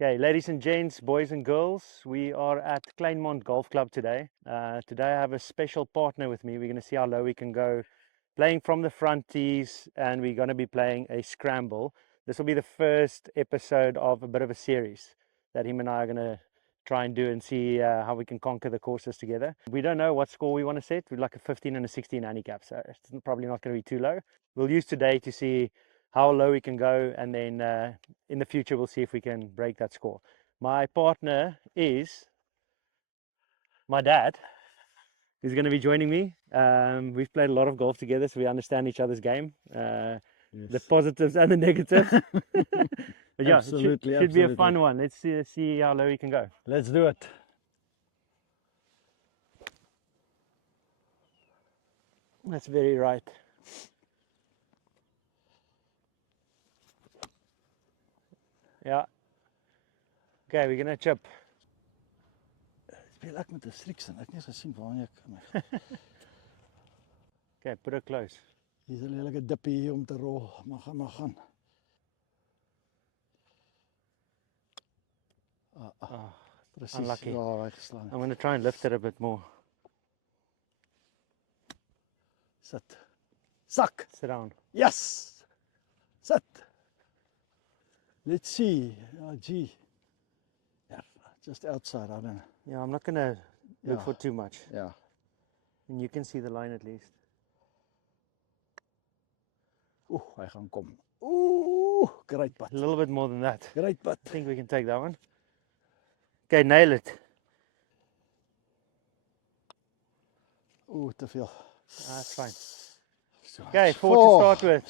Okay, ladies and gents, boys and girls, we are at Kleinmond Golf Club today. Today I have a special partner with me. We're going to see how low we can go playing from the front tees, and we're going to be playing a scramble. This will be the first episode of a bit of a series that him and I are going to try and do and see how we can conquer the courses together. We don't know what score we want to set. We'd like a 15 and a 16 handicap, so it's probably not going to be too low. We'll use today to see how low we can go, and then in the future we'll see if we can break that score. My partner is my dad, who's going to be joining me. We've played a lot of golf together, so we understand each other's game, the positives and the negatives. But yeah, Absolutely, it should be a absolutely. fun one. Let's see how low we can go. Let's do it. That's very right. Yeah. Okay, we're gonna chip. Speel ek met 'n Strixon. Ek het nie gesien waarna ek Okay, put it close. Hier's 'n lelike dippie hier om te rol. Maar gaan. Presies. Unlucky. Ja, hy geslaan. I'm gonna try and lift it a bit more. Sit. Sak. Sit down. Yes. Sit. Let's see. Oh, gee. Yeah, just outside, I don't know. Yeah, I'm not gonna look Yeah. for too much. Yeah. And you can see the line at least. Oeh, hy gaan kom. Ooh, great putt. A little bit more than that. Great putt. I think we can take that one. Okay, nail it. Ooh, te veel. That's fine. So, Okay, 4 to start with.